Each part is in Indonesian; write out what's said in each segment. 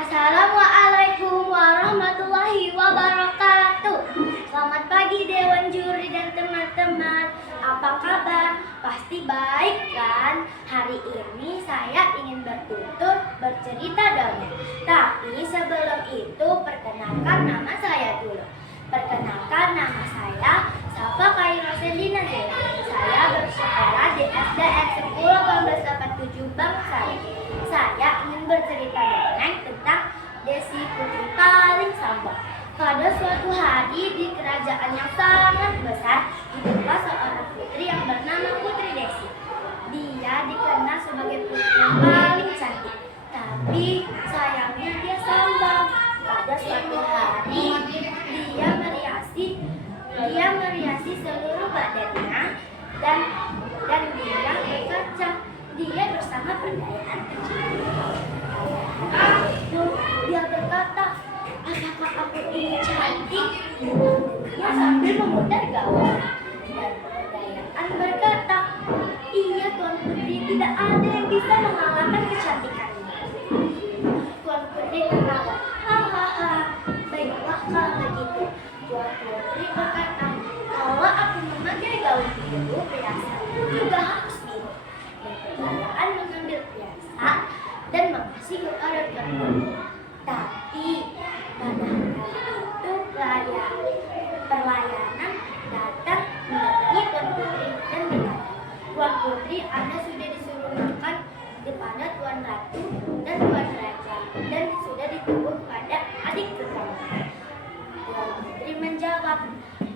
Assalamualaikum warahmatullahi wabarakatuh. Selamat pagi Dewan Juri dan teman-teman. Apa kabar? Pasti baik kan? Hari ini saya ingin bertutur bercerita dongeng. Tapi sebelum itu perkenalkan nama saya dulu. Perkenalkan nama saya Safa Khaira Selina Zela. Saya bersekolah di SDN 10 1887 Bangsari. Saya ingin bercerita dongeng tentang Desi Putri paling sabar. Pada suatu hari di kerajaan yang sangat besar, hiduplah seorang putri yang bernama Putri Desi. Dia dikenal sebagai putri yang paling cantik. Tapi sayangnya dia sombong. Pada suatu hari dia meriasi seluruh badannya dan dia berkaca. Dia bersama pendayaan kecil. Dia berkata, apakah aku ini cantik? Dia sambil memutar gawang. Dan pendayaan berkata, iya Tuan Putri, tidak ada yang bisa mengalahkan kecantikannya. Tuan Putri tertawa, hahaha, baiklah kalau begitu. Tuan Putri berkata, kalau aku memakai gaun biru, perhiasanku juga harus biru. Dan pendayaan mengambil perhiasan dan mengasih kepada Tuan Putri. Tapi pada hari itu perlayanan datang mendatangi Tuan Putri dan berkata, Tuan Putri, Anda sudah disuruh makan kepada Tuan Ratu dan Tuan Raja dan sudah ditunggu pada adik kesayangan. Tuan Putri menjawab,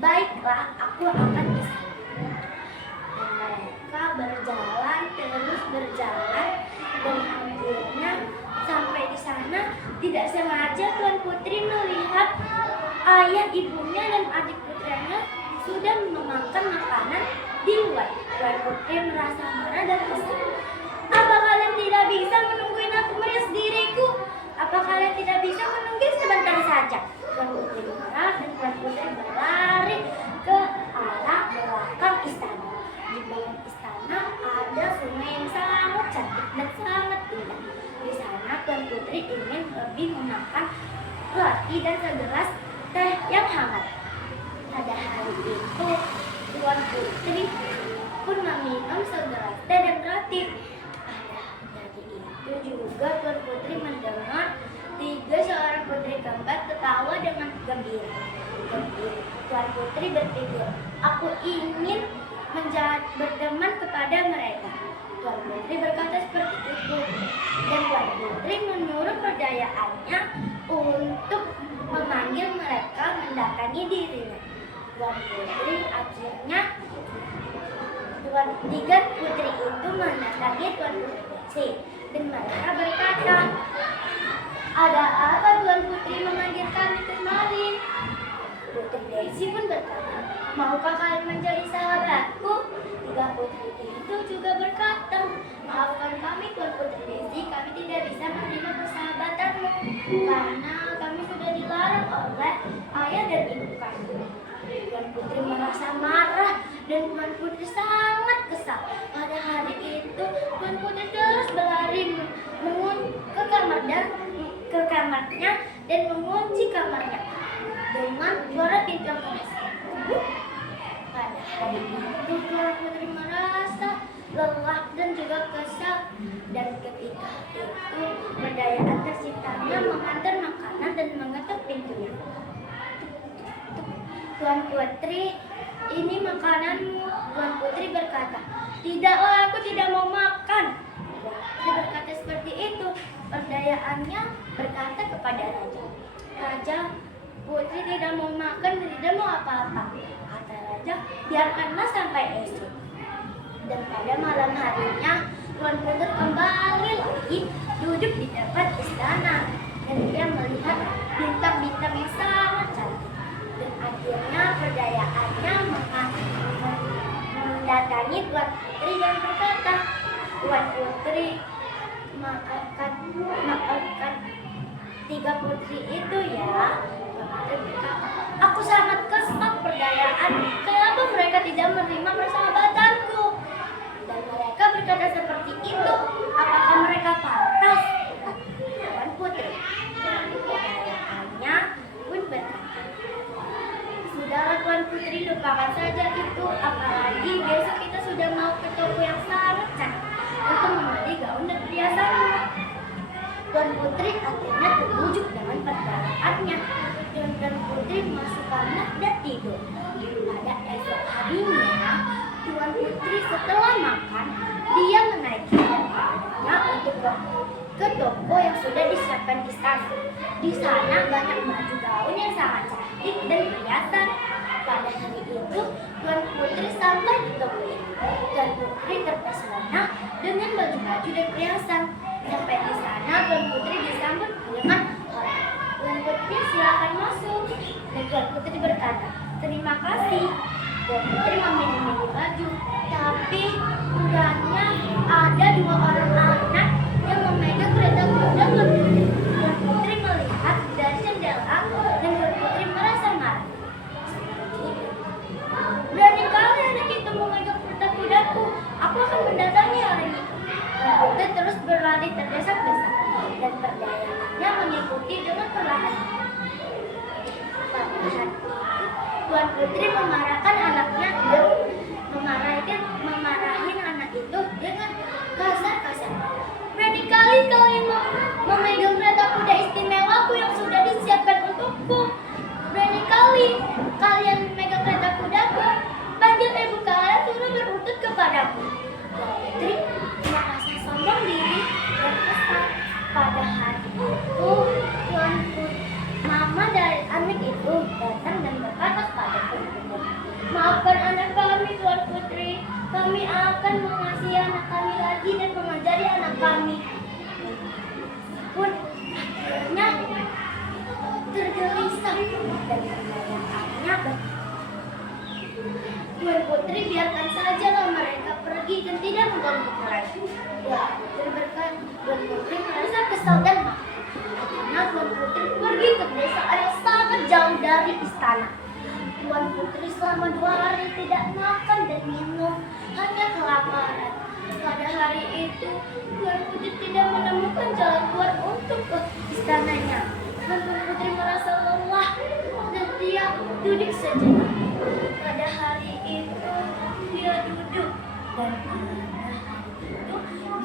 baiklah, aku akan ke sana. Dan mereka terus berjalan dan akhirnya sampai di sana tidak sengaja Tuan Putri melihat ayah ibunya dan adik putranya sudah memakan makanan di luar. Tuan Putri merasa marah dan kesal. Apa kalian tidak bisa menungguin aku merias diriku? Apa kalian tidak bisa menunggu sebentar saja? Tuan Putri marah dan Tuan Putri berlari ke arah belakang istana. Di belakang istana ada sungai yang sangat cantik dan sangat indah. Di sana Tuan Putri ingin lebih memakan roti dan segelas teh yang hangat. Pada hari itu Tuan Putri pun meminum segelas teh dan roti. Dari itu juga Tuan Putri mendengar seorang putri kembar tertawa dengan gembira. Tuan Putri berpikir, aku ingin berteman kepada mereka. Tuan Putri berkata seperti itu, dan Tuan Putri menurut perdayaannya untuk memanggil mereka mendatangi dirinya. Tuan Putri akhirnya tiga putri itu mendatangi Tuan Putri dan mereka berkata, ada apa Tuan Putri memanggil kami kemari? Putri Desi pun berkata, maukah kalian menjadi sahabatku? Tiga putri itu juga berkata, maafkan kami Tuan Putri Desi, kami tidak bisa menerima persahabatanmu karena kami sudah dilarang oleh ayah dan ibu kami. Tuan Putri merasa marah dan Tuan Putri sangat kesal. Pada hari itu Tuan Putri terus berlari ke kamarnya dan mengunci kamarnya dengan suara pintu yang keras. Pada hari itu Tuan Putri merasa lelah dan juga kesal, dan ketika itu pendayaan terciptanya mengantar makanan dan mengetuk pintunya. Tuan Putri, ini makananmu. Tuan Putri berkata, tidaklah, aku tidak mau makan. Tuan Putri berkata seperti itu. Perdayaannya berkata kepada Raja, Raja, Putri tidak mau makan dan tidak mau apa-apa. Kata Raja, biarkanlah sampai esok. Dan pada malam harinya Tuan Putri kembali lagi duduk di depan istana dan dia melihat bintang-bintang yang sangat cantik. Dan akhirnya perdayaannya mendatangi Tuan Putri dan berkata, Tuan Putri, maafkan tiga putri itu ya. Tuan Putri berkata, aku sangat kesal perdayaan. Kenapa mereka tidak menerima persahabatanku? Dan mereka berkata seperti itu. Apakah mereka pantas? Tuan Putri, Putri akhirnya terwujud dengan perjalanannya. Dan Tuan Putri masuk kamar dan tidur. Pada esok harinya, Tuan Putri setelah makan, dia menaiki kendaraannya untuk ke toko yang sudah disiapkan di sana. Di sana banyak baju gaun yang sangat cantik dan perhiasan. Pada hari itu, Tuan Putri sampai di toko itu. Tuan Putri terpesona dengan baju-baju dan perhiasan. Sampai di sana, Tuan Putri disambut dengan hormat. Tuan Putri silakan masuk. Dan Tuan Putri berkata, terima kasih. Tuan Putri memilih baju, tapi rupanya ada dua orang anak yang memegang kereta kuda Tuan Putri. Tuan Putri melihat dari jendela dan Tuan Putri merasa marah. Berani kali anak itu memegang kereta kudaku. Aku akan mendatangi orang itu. Tuan Putri terus berlari terdesak-desak dan perjalanannya mengikuti dengan perlahan. Pada hari itu, Tuan Putri memarahkan anaknya dan memarahin anak itu dengan kasar-kasar. Berani kali kalian memegang kereta kuda istimewaku yang sudah disiapkan untukku. Berani kali kalian memegang kereta kudaku. Panggil ibu kalian sudah berlutut kepadaku. Tuan Putri merasa sombong diri dan kesal. Pada hari itu, Tuan Putri, mama dari anak itu datang dan berkata kepada Tuan Putri, maafkan anak kami Tuan Putri. Kami akan mengasihi anak kami lagi dan mengajari anak kami. Pun akhirnya tergelisah dan pertanyaannya, Tuan Putri biarkan sajalah mereka pergi dan tidak mengganggu lagi. Tuan Putri merasa kesal dan marah. Karena Tuan Putri pergi ke desa yang sangat jauh dari istana. Tuan Putri selama 2 hari tidak makan dan minum, hanya kelaparan. Pada hari itu, Tuan Putri tidak menemukan jalan keluar untuk ke istananya. Tuan Putri merasa lelah dan dia duduk sejenak. Pada hari itu, dia duduk dan pada hari itu,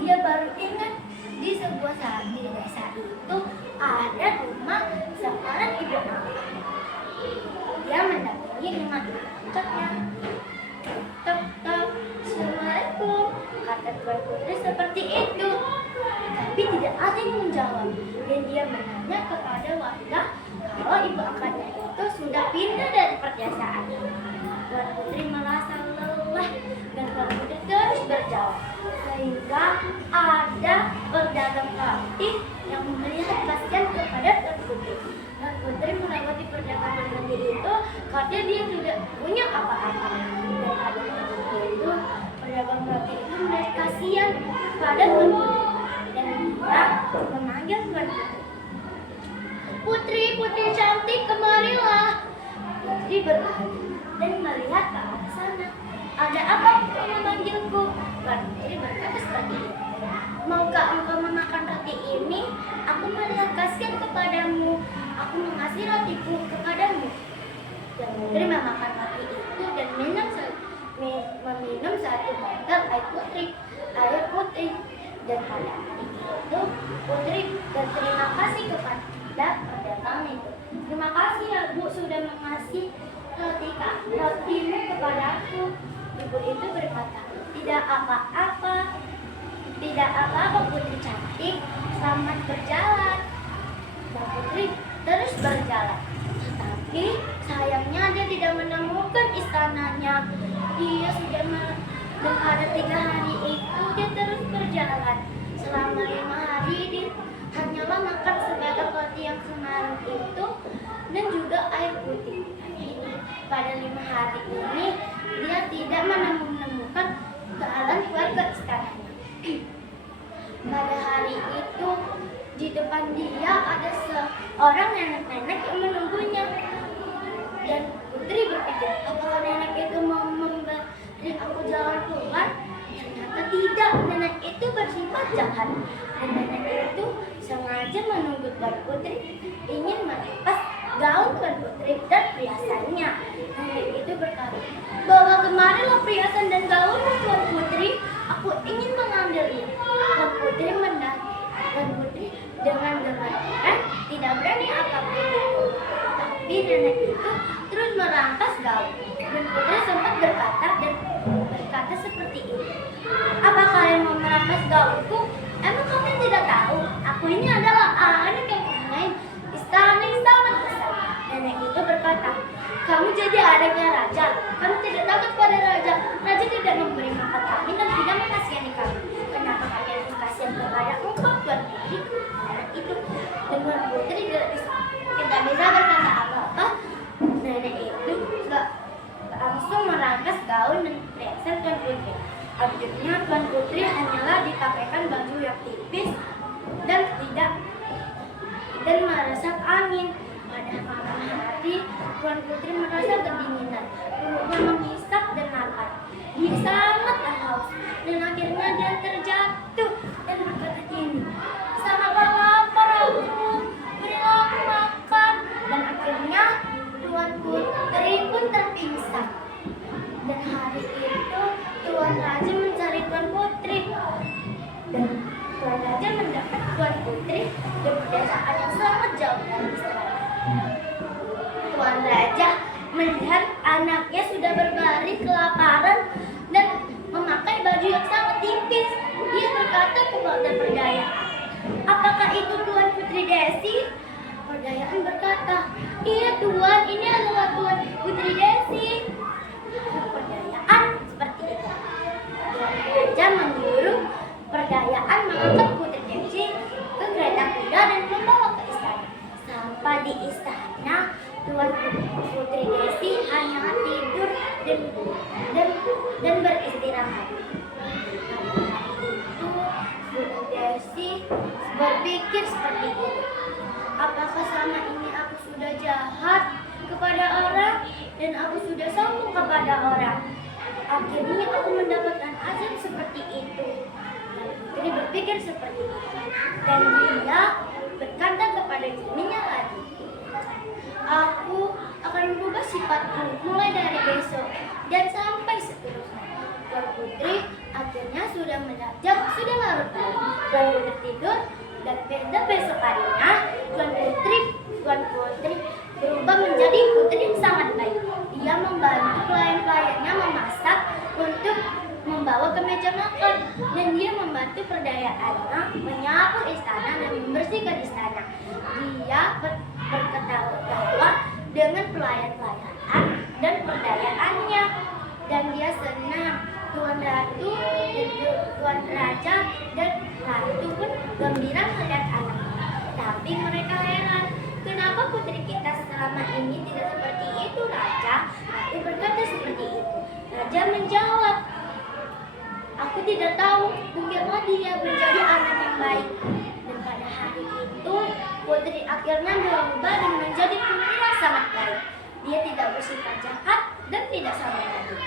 dia baru ingat di sebuah saat di desa itu ada rumah seorang ibu angkat. Dia mendatangi rumah angkatnya. Tok tok, assalamualaikum, kata Tuan Putri seperti itu. Tapi tidak ada yang menjawab dan dia menanya kepada warga kalau ibu angkatnya itu sudah pindah dari perjasaan. Tuan Putri merasa lelah dan Tuan Putri terus berjalan sehingga ada pedagang roti yang melihat kasihan kepada Tuan Putri. Tuan Putri melewati perdagangan roti itu karena dia tidak punya apa-apa. Dan pada waktu itu pedagang roti itu melihat kasihan pada Tuan Putri dan dia memanggil Tuan Putri. Putri, Putri cantik, kemarilah. Putri berlari dan melihat ke arah sana. Ada apa kau memanggilku? Tuan Putri berkata seperti ini. Maukah engkau memakan roti ini? Aku melihat kasihan kepadamu. Aku mengasih rotiku kepadamu. Tuan Putri memakan roti itu dan meminum satu botol air putih. Dan pada hari itu, Putri berterima kasih kepada pedagang itu. Terima kasih ya Bu sudah mengasih rotimu kepadaku. Ibu itu berkata, tidak apa-apa Putri cantik, selamat berjalan. Dan Putri terus berjalan. Tetapi sayangnya dia tidak menemukan istananya. Dia sudah dan pada 3 hari itu dia terus berjalan. Selama 5 hari dia hanyalah makan sebatang roti yang semalam itu dan juga air putih. Pada 5 hari ini dia tidak menemukan jalan keluar ke istananya. Pada hari itu di depan dia ada seorang nenek-nenek yang menunggunya. Dan Putri berpikir, apakah nenek itu mau memberi aku jalan keluar? Ternyata tidak, nenek itu bersifat jahat. Dan nenek itu sengaja menunggu Tuan Putri ingin melepas gaun Tuan Putri dan perhiasannya. Nenek itu berkata, bawa kemarilah perhiasan dan gaun Tuan Putri, aku ingin mengambilnya. Tuan Putri dengan Putriku, emang kamu tidak tahu? Aku ini adalah anak yang pemain istana yang sangat besar. Nenek itu berkata, kamu jadi adiknya raja. Kamu tidak takut pada raja. Raja tidak memberi makan kami dan tidak mengasihani kami. Kenapa kalian harus kasihan kepada engkau, Tuan Putri? Anak itu dengan Putri tidak bisa berkata apa-apa. Nenek itu langsung merangkas gaun dan peleser Tuan Putri. Akhirnya Tuan Putri hanyalah dipakaikan baju yang tipis dan meresap angin. Pada malam hari, Tuan Putri merasa kedinginan, perutnya mengisak dan lapar. Dia sangat haus dan akhirnya dia terjatuh dan berkata gini, sangatlah lapar aku, berilah aku makan. Dan akhirnya Tuan Putri pun terpingsan. Dan hari itu Tuan Raja mencari Tuan Putri. Dan Tuan Raja mendapat Tuan Putri di pedesaan yang sangat jauh dari istana. Tuan Raja melihat anaknya sudah berbaring kelaparan dan memakai baju yang sangat tipis. Dia berkata kepada Perdayaan, apakah itu Tuan Putri Desi? Perdayaan berkata, iya Tuan, ini adalah Tuan Putri Desi. Perdayaan seperti itu. Tuan Raja menyuruh Perdayaan mengangkat Putri Desi ke kereta kuda dan membawa ke istana. Sampai di istana, Tuan Putri Desi hanya tidur dan beristirahat. Putri Desi berpikir seperti itu. Apakah selama ini aku sudah jahat kepada orang dan aku sudah sombong kepada orang? Akhirnya aku mendapatkan azab seperti itu. Putri berpikir seperti itu. Dan dia berkata kepada dirinya lagi, aku akan merubah sifatku mulai dari besok dan sampai seterusnya. Tuan Putri akhirnya sudah belajar, sudah larut malam. Tuan Putri tidur dan besok harinya Tuan Putri berubah menjadi putri yang sangat baik. Dia membantu pelayan-pelayannya memasak untuk membawa ke meja makan, dan dia membantu Perdayaannya menyapu istana dan membersihkan istana. Dia berketawa dengan pelayan-pelayan dan Perdayaannya, dan dia senang. Tuan Ratu dan Tuan Raja dan Ratu pun gembira melihat anaknya. Tapi mereka heran, kenapa putri kita selama ini tidak seperti itu, Raja? Ratu berkata seperti itu. Raja menjawab, aku tidak tahu, mungkinlah dia menjadi anak yang baik. Dan pada hari itu, putri akhirnya berubah dan menjadi putri yang sangat baik. Dia tidak bersifat jahat dan tidak sama lagi.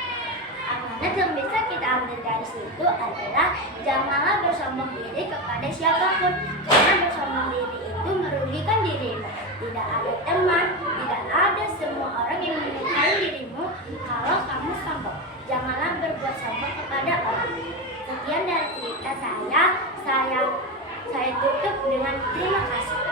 Amanat yang bisa kita ambil dari situ adalah janganlah bersombong diri kepada siapapun, karena bersombong diri itu merugikan dirimu. Tidak ada teman, tidak ada semua orang yang menyukai dirimu kalau kamu sombong. Janganlah berbuat sombong kepada orang. Sekian dari cerita saya tutup dengan terima kasih.